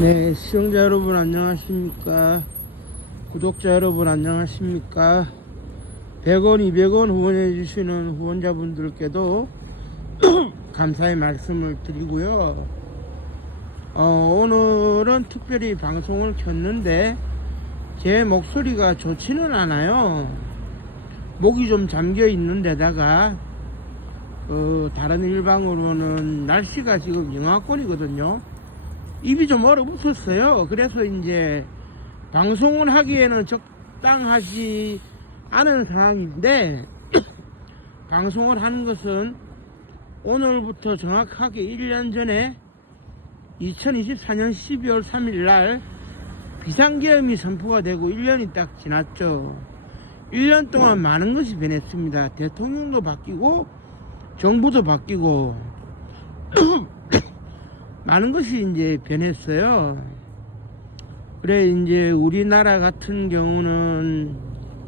네, 시청자 여러분 안녕하십니까? 구독자 여러분 안녕하십니까? 100원, 200원 후원해 주시는 후원자분들께도 감사의 말씀을 드리고요. 오늘은 특별히 방송을 켰는데 제 목소리가 좋지는 않아요. 목이 좀 잠겨 있는 데다가 다른 일방으로는 날씨가 지금 영하권이거든요. 입이 좀 얼어붙었어요. 그래서 이제 방송을 하기에는 적당하지 않은 상황인데 방송을 하는 것은 오늘부터 정확하게 1년 전에 2024년 12월 3일 날 비상계엄이 선포가 되고 1년이 딱 지났죠. 1년 동안 많은 것이 변했습니다. 대통령도 바뀌고 정부도 바뀌고 많은 것이 이제 변했어요. 그래 이제 우리나라 같은 경우는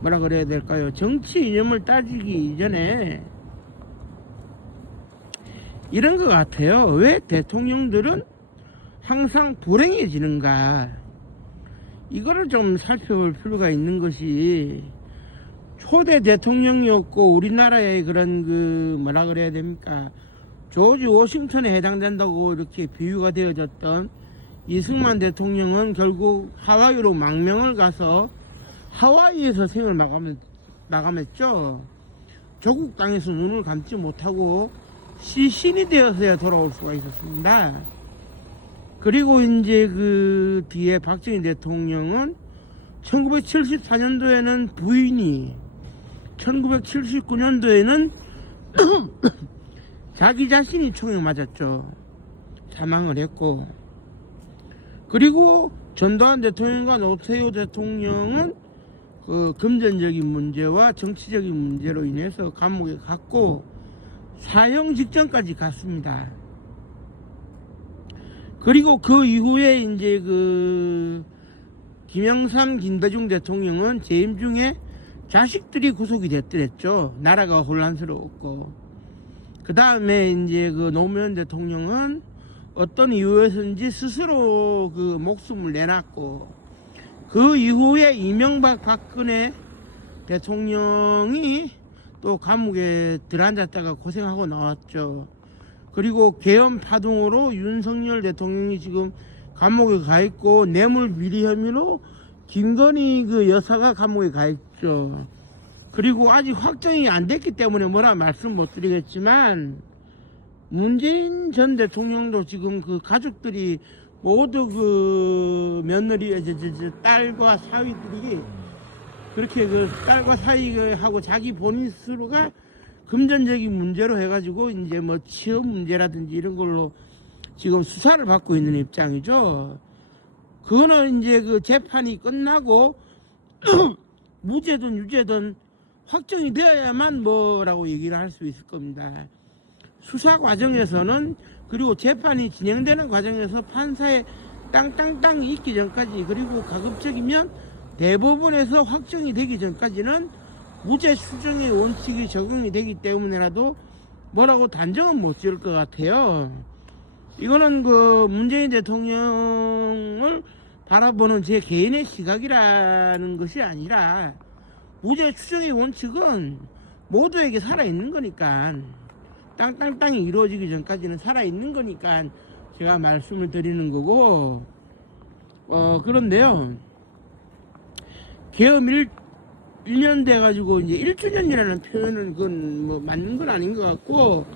뭐라 그래야 될까요? 정치 이념을 따지기 이전에 이런 것 같아요. 왜 대통령들은 항상 불행해지는가? 이거를 좀 살펴볼 필요가 있는 것이 초대 대통령이었고 우리나라의 그런 뭐라 그래야 됩니까? 조지 워싱턴에 해당된다고 이렇게 비유가 되어졌던 이승만 대통령은 결국 하와이로 망명을 가서 하와이에서 생을 마감했죠. 조국 땅에서 눈을 감지 못하고 시신이 되어서야 돌아올 수가 있었습니다. 그리고 이제 그 뒤에 박정희 대통령은 1974년도에는 부인이 1979년도에는 자기 자신이 총에 맞았죠. 사망을 했고, 그리고 전두환 대통령과 노태우 대통령은 그 금전적인 문제와 정치적인 문제로 인해서 감옥에 갔고 사형 직전까지 갔습니다. 그리고 그 이후에 이제 그 김영삼, 김대중 대통령은 재임 중에 자식들이 구속이 됐더랬죠. 나라가 혼란스러웠고. 그 다음에 이제 그 노무현 대통령은 어떤 이유에서인지 스스로 그 목숨을 내놨고, 그 이후에 이명박 박근혜 대통령이 또 감옥에 들어앉았다가 고생하고 나왔죠. 그리고 계엄 파동으로 윤석열 대통령이 지금 감옥에 가 있고, 뇌물 비리 혐의로 김건희 그 여사가 감옥에 가 있죠. 그리고 아직 확정이 안 됐기 때문에 뭐라 말씀 못 드리겠지만, 문재인 전 대통령도 지금 그 가족들이 모두 그 며느리, 딸과 사위들이 그렇게 그 딸과 사위하고 자기 본인 스스로가 금전적인 문제로 해가지고 이제 뭐 취업 문제라든지 이런 걸로 지금 수사를 받고 있는 입장이죠. 그거는 이제 그 재판이 끝나고 무죄든 유죄든 확정이 되어야만 뭐라고 얘기를 할 수 있을 겁니다. 수사 과정에서는, 그리고 재판이 진행되는 과정에서 판사의 땅땅땅이 있기 전까지, 그리고 가급적이면 대법원에서 확정이 되기 전까지는 무죄 추정의 원칙이 적용이 되기 때문에라도 뭐라고 단정은 못 지을 것 같아요. 이거는 그 문재인 대통령을 바라보는 제 개인의 시각이라는 것이 아니라 무죄 추정의 원칙은 모두에게 살아있는 거니까, 땅땅땅이 이루어지기 전까지는 살아있는 거니까 제가 말씀을 드리는 거고, 그런데요, 계엄 1년 돼가지고 이제 1주년이라는 표현은 그건 뭐 맞는 건 아닌 것 같고,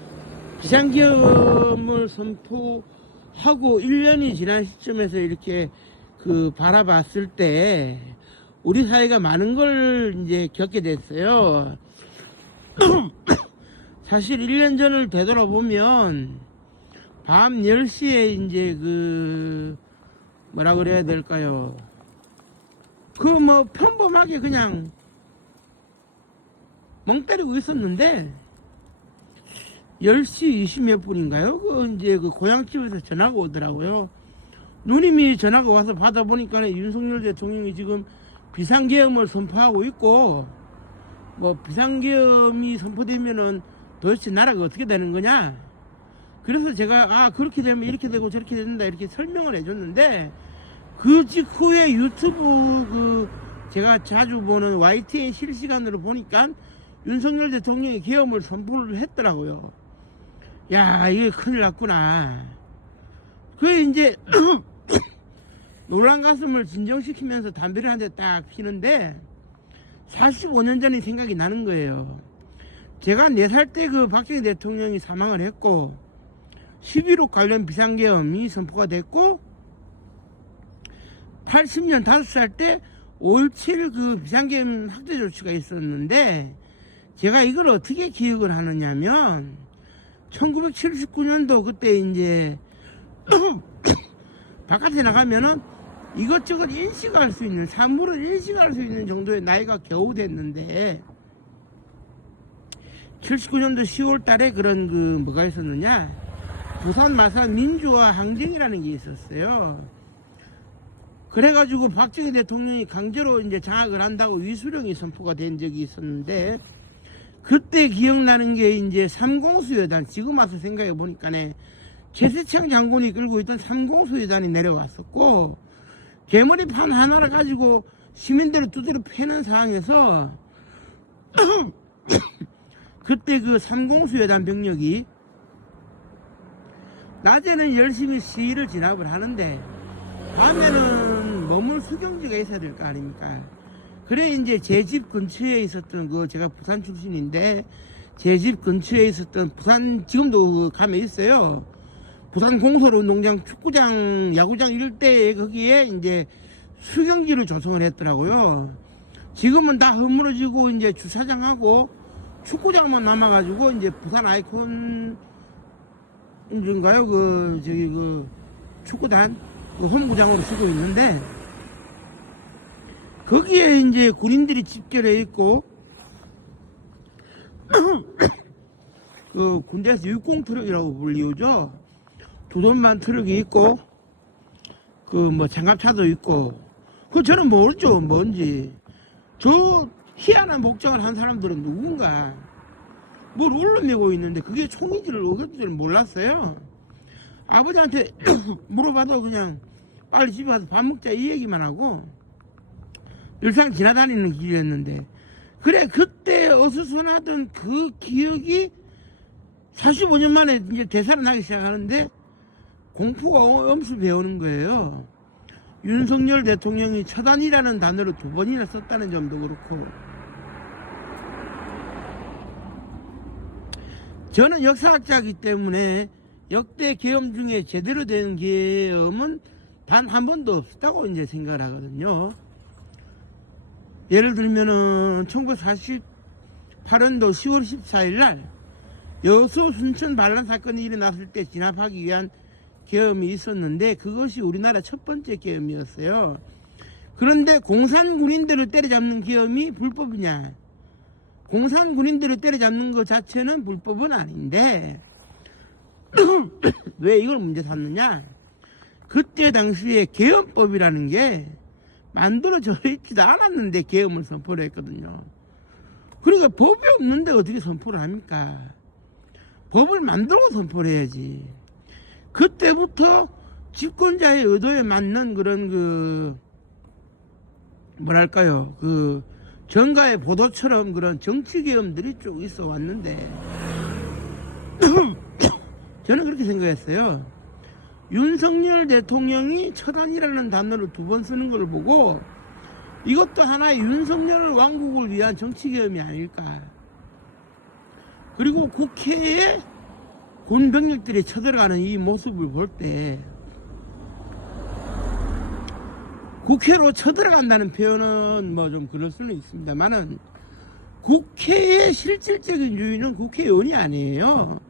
비상계엄을 선포하고 1년이 지난 시점에서 이렇게 그 바라봤을 때 우리 사회가 많은 걸 이제 겪게 됐어요. 사실 1년 전을 되돌아보면 밤 10시에 이제 그 뭐라 그래야 될까요? 그 뭐 평범하게 그냥 멍 때리고 있었는데 10시 20 몇 분인가요? 그 이제 그 고향집에서 전화가 오더라고요. 누님이 전화가 와서 받아보니까 윤석열 대통령이 지금 비상계엄을 선포하고 있고, 뭐 비상계엄이 선포되면은 도대체 나라가 어떻게 되는 거냐? 그래서 제가 그렇게 되면 이렇게 되고 저렇게 된다 이렇게 설명을 해줬는데, 그 직후에 유튜브 제가 자주 보는 YTN 실시간으로 보니까 윤석열 대통령이 계엄을 선포를 했더라고요. 야, 이게 큰일 났구나. 그게 이제 놀란 가슴을 진정시키면서 담배를 한 대 딱 피는데 45년 전이 생각이 나는 거예요. 제가 4살 때 그 박정희 대통령이 사망을 했고 11.5 관련 비상계엄이 선포가 됐고 80년 5살 때 5.17 그 비상계엄 확대 조치가 있었는데, 제가 이걸 어떻게 기억을 하느냐면 1979년도 그때 이제 바깥에 나가면은 이것저것 인식할 수 있는, 사물을 인식할 수 있는 정도의 나이가 겨우 됐는데 79년도 10월 달에 그런 뭐가 있었느냐, 부산 마산 민주화 항쟁이라는 게 있었어요. 그래가지고 박정희 대통령이 강제로 이제 장악을 한다고 위수령이 선포가 된 적이 있었는데, 그때 기억나는 게 이제 삼공수여단, 지금 와서 생각해 보니까네 최세창 장군이 끌고 있던 삼공수여단이 내려왔었고, 개머리판 하나를 가지고 시민들을 두드려 패는 상황에서 그때 그 삼공수여단 병력이 낮에는 열심히 시위를 진압을 하는데 밤에는 머물 수경지가 있어야 될 거 아닙니까? 그래 이제 제 집 근처에 있었던 제가 부산 출신인데 제 집 근처에 있었던 부산, 지금도 가면 있어요. 부산 공설운동장, 축구장, 야구장 일대에 거기에 이제 수경지를 조성을 했더라고요. 지금은 다 허물어지고 이제 주차장하고 축구장만 남아가지고 이제 부산 아이콘인가요? 축구단 홈구장으로 쓰고 있는데, 거기에 이제 군인들이 집결해 있고 군대에서 육공 트럭이라고 불리우죠. 두돈만 트럭이 있고 장갑차도 있고, 저는 모르죠 뭔지. 저 희한한 복장을 한 사람들은 누군가 뭘 울러매고 있는데 그게 총인지를 어겠지를 몰랐어요. 아버지한테 물어봐도 그냥 빨리 집에 가서 밥 먹자 이 얘기만 하고 늘상 지나다니는 길이었는데, 그래 그때 어수선하던 그 기억이 45년 만에 이제 되살아나기 시작하는데 공포가 엄수 배우는 거예요. 윤석열 대통령이 처단이라는 단어를 2번이나 썼다는 점도 그렇고, 저는 역사학자이기 때문에 역대 계엄 중에 제대로 된 계엄은 단 한 번도 없었다고 이제 생각을 하거든요. 예를 들면은 1948년도 10월 14일 날 여수 순천 반란 사건이 일어났을 때 진압하기 위한 계엄이 있었는데 그것이 우리나라 첫 번째 계엄이었어요. 그런데 공산 군인들을 때려잡는 계엄이 불법이냐? 공산 군인들을 때려잡는 것 자체는 불법은 아닌데 왜 이걸 문제 삼느냐? 그때 당시에 계엄법이라는 게 만들어져 있지도 않았는데 계엄을 선포를 했거든요. 그러니까 법이 없는데 어떻게 선포를 합니까? 법을 만들고 선포를 해야지. 그때부터 집권자의 의도에 맞는 그런 정가의 보도처럼 그런 정치 계엄들이 쭉 있어 왔는데 저는 그렇게 생각했어요. 윤석열 대통령이 처단이라는 단어를 2번 쓰는 걸 보고 이것도 하나의 윤석열 왕국을 위한 정치계엄이 아닐까. 그리고 국회에 군 병력들이 쳐들어가는 이 모습을 볼 때, 국회로 쳐들어간다는 표현은 좀 그럴 수는 있습니다만은 국회의 실질적인 주인은 국회의원이 아니에요.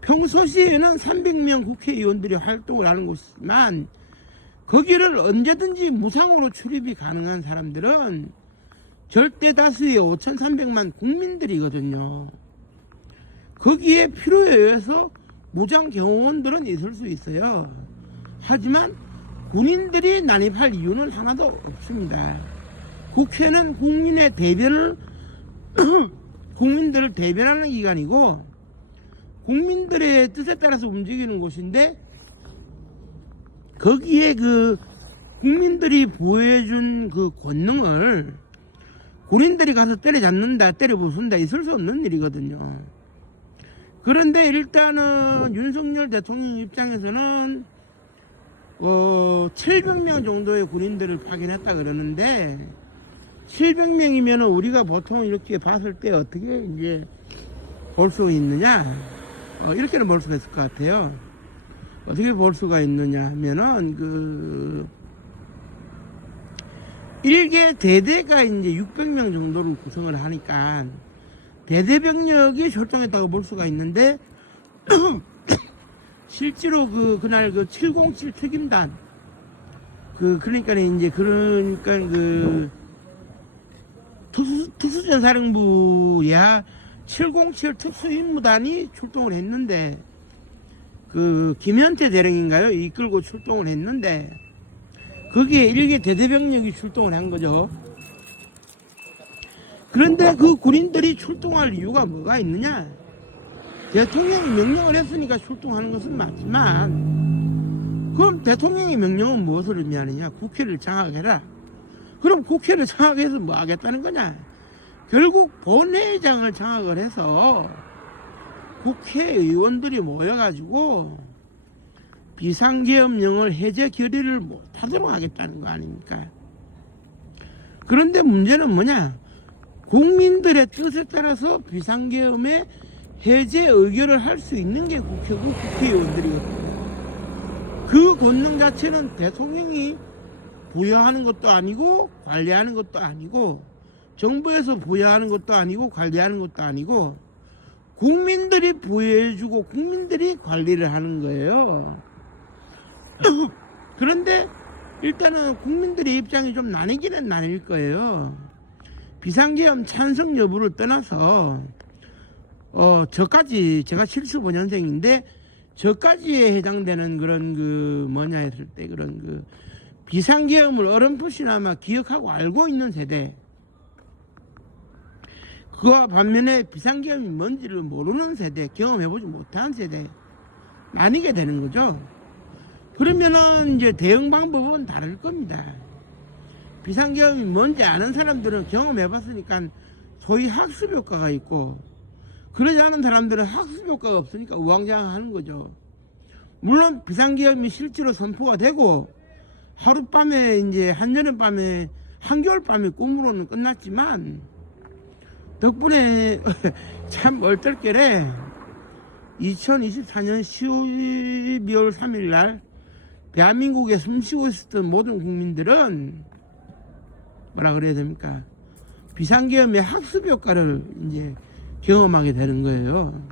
평소시에는 300명 국회의원들이 활동을 하는 곳이지만 거기를 언제든지 무상으로 출입이 가능한 사람들은 절대 다수의 5,300만 국민들이거든요. 거기에 필요에 의해서 무장 경호원들은 있을 수 있어요. 하지만 군인들이 난입할 이유는 하나도 없습니다. 국회는 국민의 대변을 국민들을 대변하는 기관이고 국민들의 뜻에 따라서 움직이는 곳인데 거기에 그 국민들이 보여준 그 권능을 군인들이 가서 때려잡는다, 때려 부순다 있을 수 없는 일이거든요. 그런데 일단은 윤석열 대통령 입장에서는 700명 정도의 군인들을 파견했다 그러는데 700명이면 우리가 보통 이렇게 봤을 때 어떻게 이제 볼 수 있느냐? 이렇게는 볼 수가 있을 것 같아요. 어떻게 볼 수가 있느냐 하면은 그 1개 대대가 이제 600명 정도를 구성을 하니까 대대병력이 출동했다고 볼 수가 있는데 실제로 그날 707 특임단 그러니까 특수전사령부야 707 특수임무단이 출동을 했는데 김현태 대령인가요? 이끌고 출동을 했는데 거기에 1개 대대병력이 출동을 한 거죠. 그런데 그 군인들이 출동할 이유가 뭐가 있느냐? 대통령이 명령을 했으니까 출동하는 것은 맞지만 그럼 대통령의 명령은 무엇을 의미하느냐? 국회를 장악해라. 그럼 국회를 장악해서 뭐 하겠다는 거냐? 결국 본회의장을 장악을 해서 국회의원들이 모여가지고 비상계엄령을 해제 결의를 못하도록 하겠다는 거 아닙니까? 그런데 문제는 뭐냐? 국민들의 뜻에 따라서 비상계엄의 해제 의결을 할 수 있는 게 국회고 국회의원들이거든요. 그 권능 자체는 대통령이 부여하는 것도 아니고 관리하는 것도 아니고 정부에서 부여하는 것도 아니고 관리하는 것도 아니고 국민들이 부여해주고 국민들이 관리를 하는 거예요. 그런데 일단은 국민들의 입장이 좀 나뉘기는 나뉠 거예요. 비상계엄 찬성 여부를 떠나서 저까지 제가 75년생인데 저까지에 해당되는 그런 뭐냐 했을 때 그런 비상계엄을 어렴풋이나마 기억하고 알고 있는 세대, 그와 반면에 비상계엄이 뭔지를 모르는 세대, 경험해보지 못한 세대 나뉘게 되는 거죠. 그러면은 이제 대응 방법은 다를 겁니다. 비상계엄이 뭔지 아는 사람들은 경험해봤으니까 소위 학습 효과가 있고, 그러지 않은 사람들은 학습 효과가 없으니까 우왕좌왕하는 거죠. 물론 비상계엄이 실제로 선포가 되고 하룻밤에 이제 한여름밤에 한겨울밤에 꿈으로는 끝났지만 덕분에 참 얼떨결에 2024년 12월 3일 날 대한민국에 숨쉬고 있었던 모든 국민들은 뭐라 그래야 됩니까? 비상계엄의 학습 효과를 이제 경험하게 되는 거예요.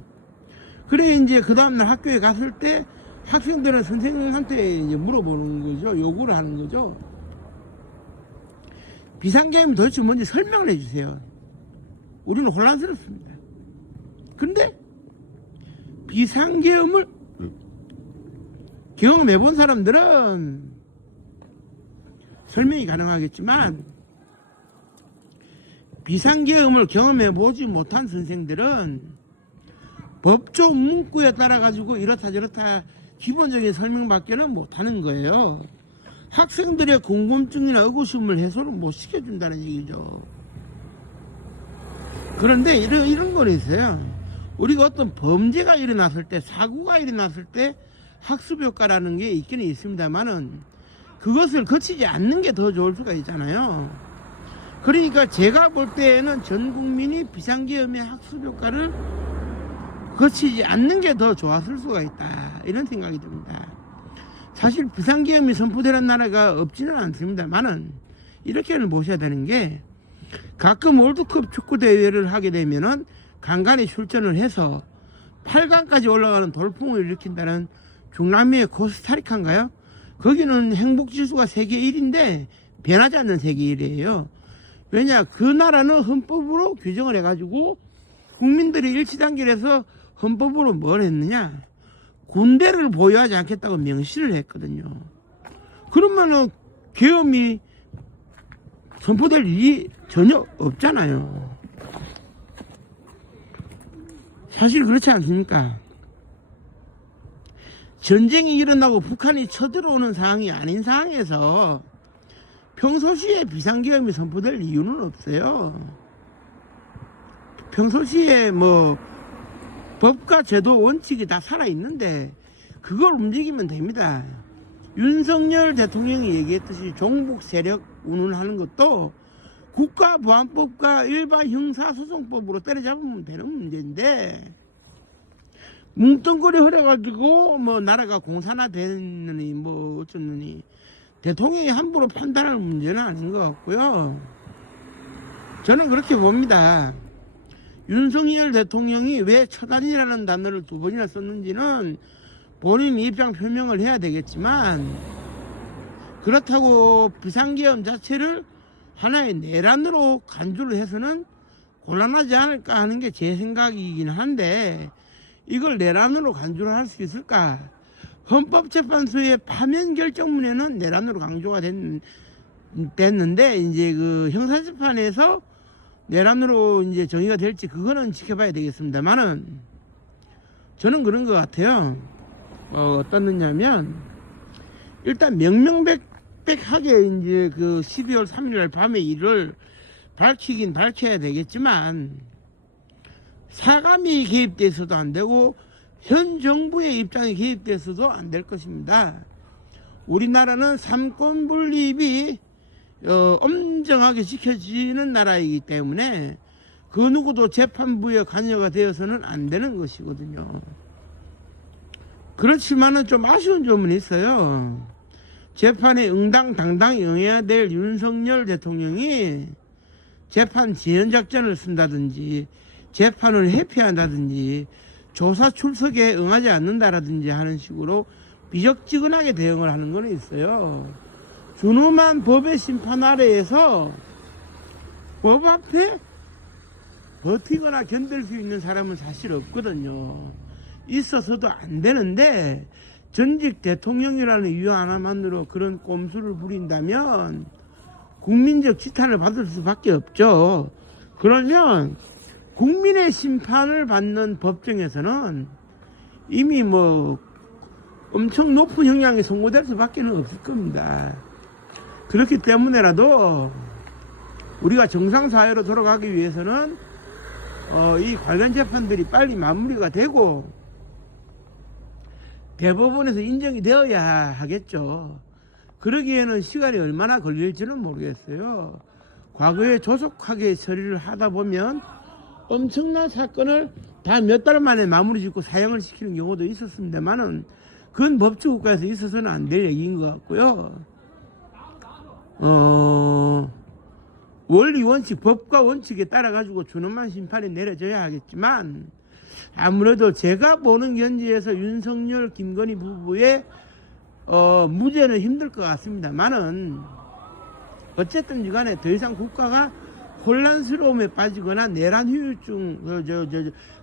그래 이제 그 다음날 학교에 갔을 때 학생들은 선생님한테 이제 물어보는 거죠. 요구를 하는 거죠. 비상계엄이 도대체 뭔지 설명을 해주세요. 우리는 혼란스럽습니다. 그런데 비상계엄을 경험해 본 사람들은 설명이 가능하겠지만 비상계엄을 경험해 보지 못한 선생들은 법조 문구에 따라 가지고 이렇다 저렇다 기본적인 설명밖에는 못하는 거예요. 학생들의 궁금증이나 의구심을 해소를 못 시켜준다는 얘기죠. 그런데 이런 건 있어요. 우리가 어떤 범죄가 일어났을 때, 사고가 일어났을 때 학습 효과라는 게 있기는 있습니다만은 그것을 거치지 않는 게 더 좋을 수가 있잖아요. 그러니까 제가 볼 때에는 전 국민이 비상계엄의 학습 효과를 거치지 않는 게 더 좋았을 수가 있다, 이런 생각이 듭니다. 사실 비상계엄이 선포되는 나라가 없지는 않습니다만은 이렇게는 보셔야 되는 게, 가끔 월드컵 축구 대회를 하게 되면은 간간히 출전을 해서 8강까지 올라가는 돌풍을 일으킨다는 중남미의 코스타리카인가요? 거기는 행복지수가 세계 1인데 변하지 않는 세계 1이에요. 왜냐, 그 나라는 헌법으로 규정을 해가지고 국민들이 일치단결해서 헌법으로 뭘 했느냐, 군대를 보유하지 않겠다고 명시를 했거든요. 그러면은 계엄이 선포될 일이 전혀 없잖아요. 사실 그렇지 않습니까? 전쟁이 일어나고 북한이 쳐들어오는 상황이 아닌 상황에서 평소시에 비상계엄이 선포될 이유는 없어요. 평소시에 뭐 법과 제도 원칙이 다 살아있는데 그걸 움직이면 됩니다. 윤석열 대통령이 얘기했듯이 종북 세력 운운하는 것도 국가보안법과 일반 형사소송법으로 때려잡으면 되는 문제인데 뭉뚱그려 흐려가지고 뭐 나라가 공산화 됐느니 뭐 어쩌느니 대통령이 함부로 판단할 문제는 아닌 것 같고요. 저는 그렇게 봅니다. 윤석열 대통령이 왜 처단이라는 단어를 2번이나 썼는지는 본인 입장 표명을 해야 되겠지만 그렇다고 비상계엄 자체를 하나의 내란으로 간주를 해서는 곤란하지 않을까 하는 게 제 생각이긴 한데 이걸 내란으로 간주를 할 수 있을까? 헌법재판소의 파면 결정문에는 내란으로 강조가 됐는데 이제 그 형사재판에서 내란으로 이제 정의가 될지 그거는 지켜봐야 되겠습니다만은 저는 그런 것 같아요. 어떻느냐면 일단 명명백백하게 이제 그 12월 3일 밤에 일을 밝히긴 밝혀야 되겠지만 사감이 개입돼서도 안 되고 현 정부의 입장이 개입돼서도 안 될 것입니다. 우리나라는 삼권 분립이 엄정하게 지켜지는 나라이기 때문에 그 누구도 재판부에 관여가 되어서는 안 되는 것이거든요. 그렇지만은 좀 아쉬운 점은 있어요. 재판에 응당당당 응해야 될 윤석열 대통령이 재판 지연작전을 쓴다든지 재판을 회피한다든지 조사 출석에 응하지 않는다라든지 하는 식으로 비적지근하게 대응을 하는 건 있어요. 준엄한 법의 심판 아래에서 법 앞에 버티거나 견딜 수 있는 사람은 사실 없거든요. 있어서도 안 되는데 전직 대통령이라는 이유 하나만으로 그런 꼼수를 부린다면 국민적 지탄을 받을 수밖에 없죠. 그러면 국민의 심판을 받는 법정에서는 이미 뭐 엄청 높은 형량이 선고될 수밖에 없을 겁니다. 그렇기 때문에라도 우리가 정상사회로 돌아가기 위해서는 이 관련 재판들이 빨리 마무리가 되고 대법원에서 인정이 되어야 하겠죠. 그러기에는 시간이 얼마나 걸릴지는 모르겠어요. 과거에 조속하게 처리를 하다 보면 엄청난 사건을 다 몇 달 만에 마무리 짓고 사형을 시키는 경우도 있었습니다만은 그건 법치국가에서 있어서는 안 될 얘기인 것 같고요. 원리 원칙, 법과 원칙에 따라 가지고 준엄한 심판이 내려져야 하겠지만 아무래도 제가 보는 견지에서 윤석열, 김건희 부부의 무죄는 힘들 것 같습니다만은 어쨌든 간에 더 이상 국가가 혼란스러움에 빠지거나 내란 후유증,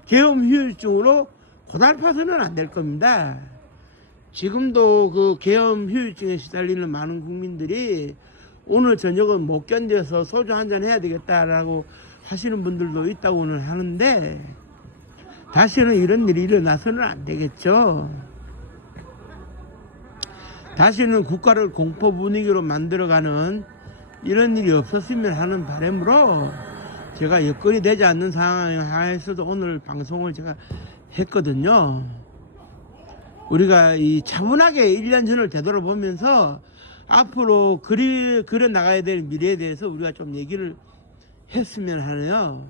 계엄 후유증으로 고달파서는 안 될 겁니다. 지금도 그 계엄 후유증에 시달리는 많은 국민들이 오늘 저녁은 못 견뎌서 소주 한잔 해야 되겠다라고 하시는 분들도 있다고는 하는데 다시는 이런 일이 일어나서는 안 되겠죠. 다시는 국가를 공포 분위기로 만들어가는 이런 일이 없었으면 하는 바람으로 제가 여건이 되지 않는 상황에서도 오늘 방송을 제가 했거든요. 우리가 이 차분하게 1년 전을 되돌아보면서 앞으로 그려 나가야 될 미래에 대해서 우리가 좀 얘기를 했으면 하네요.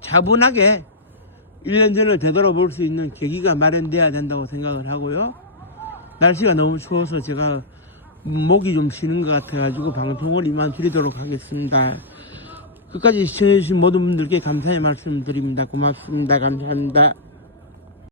차분하게 1년 전을 되돌아볼 수 있는 계기가 마련돼야 된다고 생각을 하고요. 날씨가 너무 추워서 제가 목이 좀 쉬는 것 같아가지고 방송을 이만 줄이도록 하겠습니다. 끝까지 시청해주신 모든 분들께 감사의 말씀을 드립니다. 고맙습니다. 감사합니다.